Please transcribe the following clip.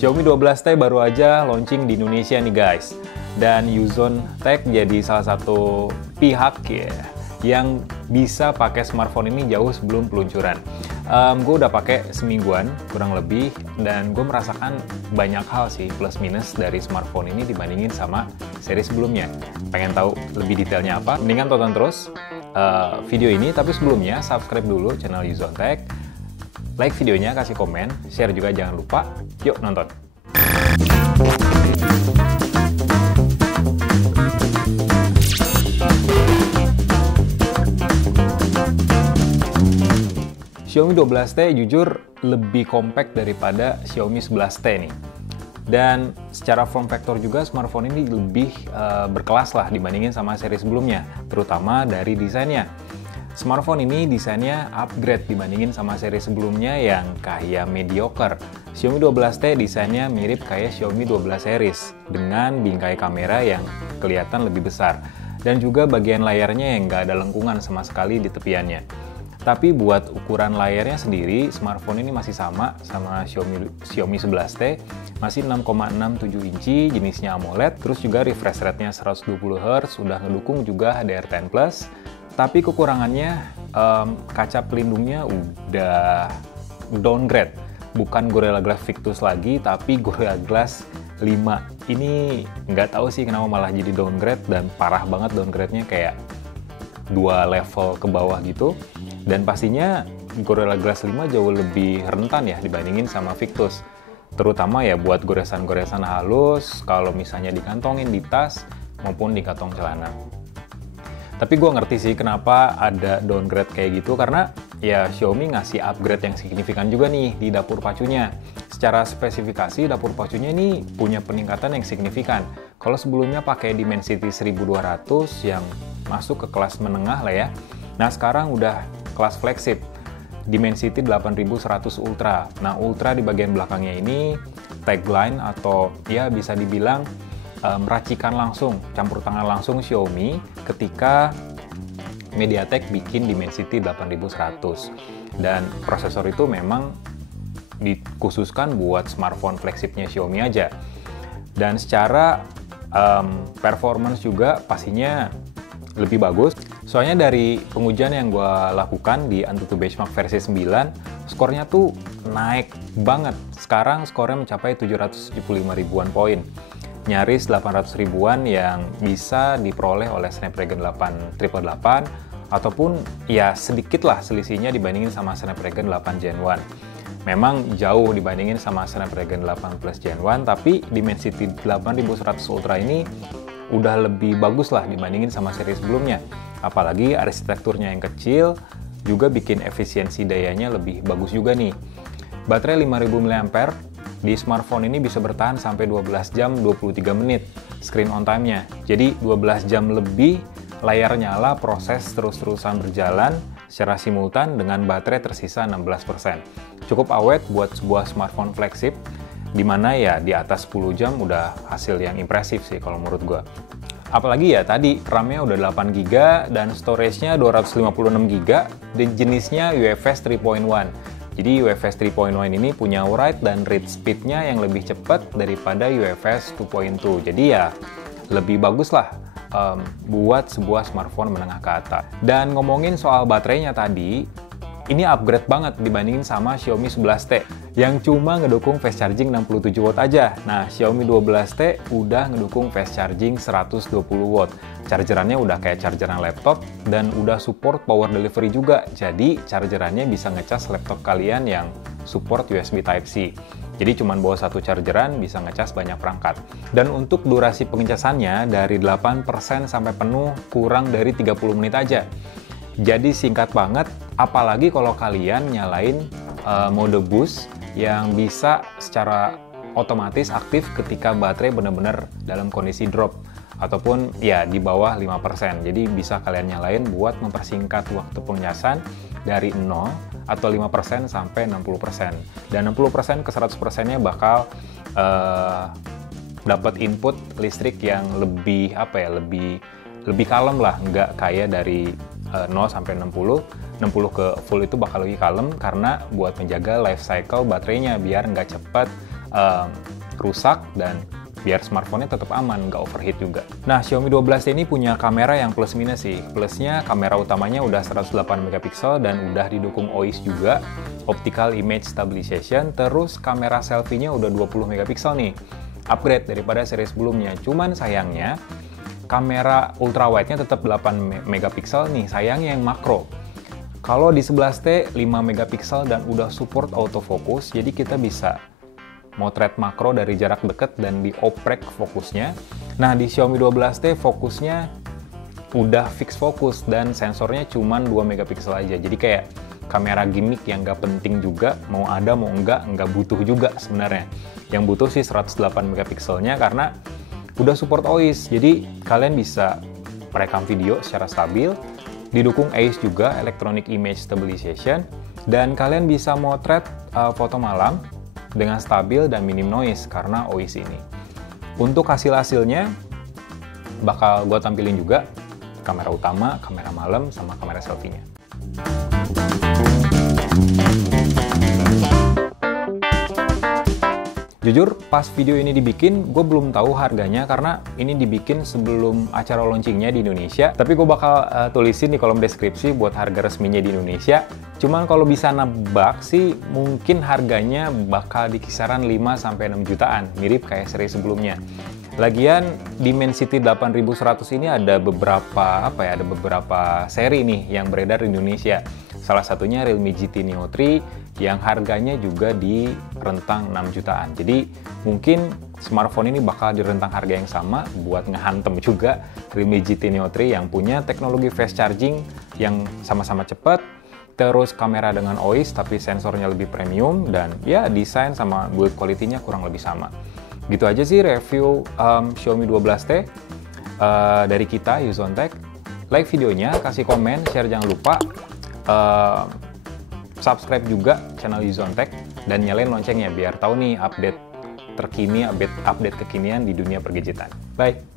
Xiaomi 12T baru aja launching di Indonesia nih guys. Dan Yuzon Tech jadi salah satu pihak ya yang bisa pakai smartphone ini jauh sebelum peluncuran. Gue udah pakai semingguan kurang lebih dan gue merasakan banyak hal sih plus minus dari smartphone ini dibandingin sama seri sebelumnya. Pengen tahu lebih detailnya apa? Mendingan tonton terus video ini, tapi sebelumnya subscribe dulu channel Yuzon Tech, like videonya, kasih komen, share juga jangan lupa. Yuk nonton! Xiaomi 12T jujur lebih compact daripada Xiaomi 11T nih. Dan secara form factor juga smartphone ini lebih berkelas lah dibandingin sama seri sebelumnya, terutama dari desainnya. Smartphone ini desainnya upgrade dibandingin sama seri sebelumnya yang kayak mediocre. Xiaomi 12T desainnya mirip kayak Xiaomi 12 series dengan bingkai kamera yang kelihatan lebih besar. Dan juga bagian layarnya yang nggak ada lengkungan sama sekali di tepiannya. Tapi buat ukuran layarnya sendiri, smartphone ini masih sama Xiaomi 11T, masih 6,67 inci, jenisnya AMOLED, terus juga refresh rate-nya 120Hz, udah ngedukung juga HDR10+, tapi kekurangannya kaca pelindungnya udah downgrade, bukan Gorilla Glass Victus lagi, tapi Gorilla Glass 5. Ini nggak tahu sih kenapa malah jadi downgrade dan parah banget downgrade-nya kayak 2 level ke bawah gitu. Dan pastinya Gorilla Glass 5 jauh lebih rentan ya dibandingin sama Victus. Terutama ya buat goresan-goresan halus kalau misalnya dikantongin di tas maupun di kantong celana. Tapi gue ngerti sih kenapa ada downgrade kayak gitu, karena ya Xiaomi ngasih upgrade yang signifikan juga nih di dapur pacunya. Secara spesifikasi dapur pacunya ini punya peningkatan yang signifikan. Kalau sebelumnya pakai Dimensity 1200 yang masuk ke kelas menengah lah ya. Nah sekarang udah kelas flagship, Dimensity 8100 Ultra. Nah Ultra di bagian belakangnya ini tagline atau ya bisa dibilang meracikan langsung, campur tangan langsung Xiaomi ketika MediaTek bikin Dimensity 8100. Dan prosesor itu memang dikhususkan buat smartphone flagshipnya Xiaomi aja. Dan secara performance juga pastinya lebih bagus. Soalnya dari pengujian yang gue lakukan di AnTuTu Benchmark versi 9, skornya tuh naik banget. Sekarang skornya mencapai 775 ribuan poin. Nyaris 800 ribuan yang bisa diperoleh oleh Snapdragon 8888, ataupun ya sedikit lah selisihnya dibandingin sama Snapdragon 8 Gen 1. Memang jauh dibandingin sama Snapdragon 8 Plus Gen 1, tapi Dimensity 8100 Ultra ini udah lebih bagus lah dibandingin sama seri sebelumnya. Apalagi arsitekturnya yang kecil juga bikin efisiensi dayanya lebih bagus juga nih. Baterai 5000 mAh di smartphone ini bisa bertahan sampai 12 jam 23 menit screen on time-nya. Jadi 12 jam lebih layar nyala, proses terus-terusan berjalan secara simultan dengan baterai tersisa 16%. Cukup awet buat sebuah smartphone flagship, dimana ya di atas 10 jam udah hasil yang impresif sih kalau menurut gue. Apalagi ya tadi RAM-nya udah 8GB dan storage-nya 256GB dan jenisnya UFS 3.1. Jadi UFS 3.1 ini punya write dan read speed-nya yang lebih cepat daripada UFS 2.2. Jadi ya lebih bagus lah buat sebuah smartphone menengah ke atas. Dan ngomongin soal baterainya tadi, ini upgrade banget dibandingin sama Xiaomi 11T yang cuma ngedukung fast charging 67W aja. Nah, Xiaomi 12T udah ngedukung fast charging 120W. Chargerannya udah kayak chargeran laptop dan udah support power delivery juga. Jadi, chargerannya bisa ngecas laptop kalian yang support USB Type-C. Jadi cuma bawa satu chargeran bisa ngecas banyak perangkat. Dan untuk durasi pengecasannya dari 8% sampai penuh kurang dari 30 menit aja. Jadi singkat banget, apalagi kalau kalian nyalain mode boost yang bisa secara otomatis aktif ketika baterai benar-benar dalam kondisi drop ataupun ya di bawah 5%. Jadi bisa kalian nyalain buat mempersingkat waktu pengecasan dari 0 atau 5% sampai 60%. Dan 60% ke 100%-nya bakal dapat input listrik yang lebih lebih kalem lah, nggak kayak dari 0 sampai 60 ke full itu bakal lebih kalem karena buat menjaga life cycle baterainya biar nggak cepat rusak dan biar smartphone-nya tetap aman, nggak overheat juga. Nah, Xiaomi 12T ini punya kamera yang plus minus sih. Plusnya kamera utamanya udah 108 megapiksel dan udah didukung OIS juga, Optical Image Stabilization, terus kamera selfie-nya udah 20 megapiksel nih. Upgrade daripada seri sebelumnya. Cuman sayangnya, kamera ultrawide-nya tetap 8 megapiksel nih, sayangnya yang makro. Kalau di 11T 5 megapiksel dan udah support autofocus, jadi kita bisa motret makro dari jarak dekat dan dioprek fokusnya. Nah, di Xiaomi 12T fokusnya udah fix fokus dan sensornya cuma 2 megapiksel aja. Jadi kayak kamera gimmick yang nggak penting juga, mau ada mau nggak butuh juga sebenarnya. Yang butuh sih 108 megapikselnya karena udah support OIS. Jadi kalian bisa merekam video secara stabil, didukung AIS juga, Electronic Image Stabilization, dan kalian bisa motret foto malam dengan stabil dan minim noise karena OIS ini. Untuk hasil-hasilnya bakal gue tampilin juga kamera utama, kamera malam, sama kamera selfie-nya. Jujur, pas video ini dibikin, gue belum tahu harganya karena ini dibikin sebelum acara launchingnya di Indonesia. Tapi gue bakal tulisin di kolom deskripsi buat harga resminya di Indonesia. Cuman kalau bisa nebak sih, mungkin harganya bakal di kisaran 5-6 jutaan, mirip kayak seri sebelumnya. Lagian Dimensity 8100 ini ada beberapa seri nih yang beredar di Indonesia. Salah satunya Realme GT Neo 3 yang harganya juga di rentang 6 jutaan. Jadi mungkin smartphone ini bakal di rentang harga yang sama buat ngehantem juga Realme GT Neo 3 yang punya teknologi fast charging yang sama-sama cepat, terus kamera dengan OIS tapi sensornya lebih premium, dan ya desain sama build quality-nya kurang lebih sama. Gitu aja sih review Xiaomi 12T dari kita, Yuzontech. Like videonya, kasih komen, share jangan lupa. Subscribe juga channel Yuzontech dan nyalain loncengnya biar tahu nih update terkini, update kekinian di dunia pergadgetan. Bye!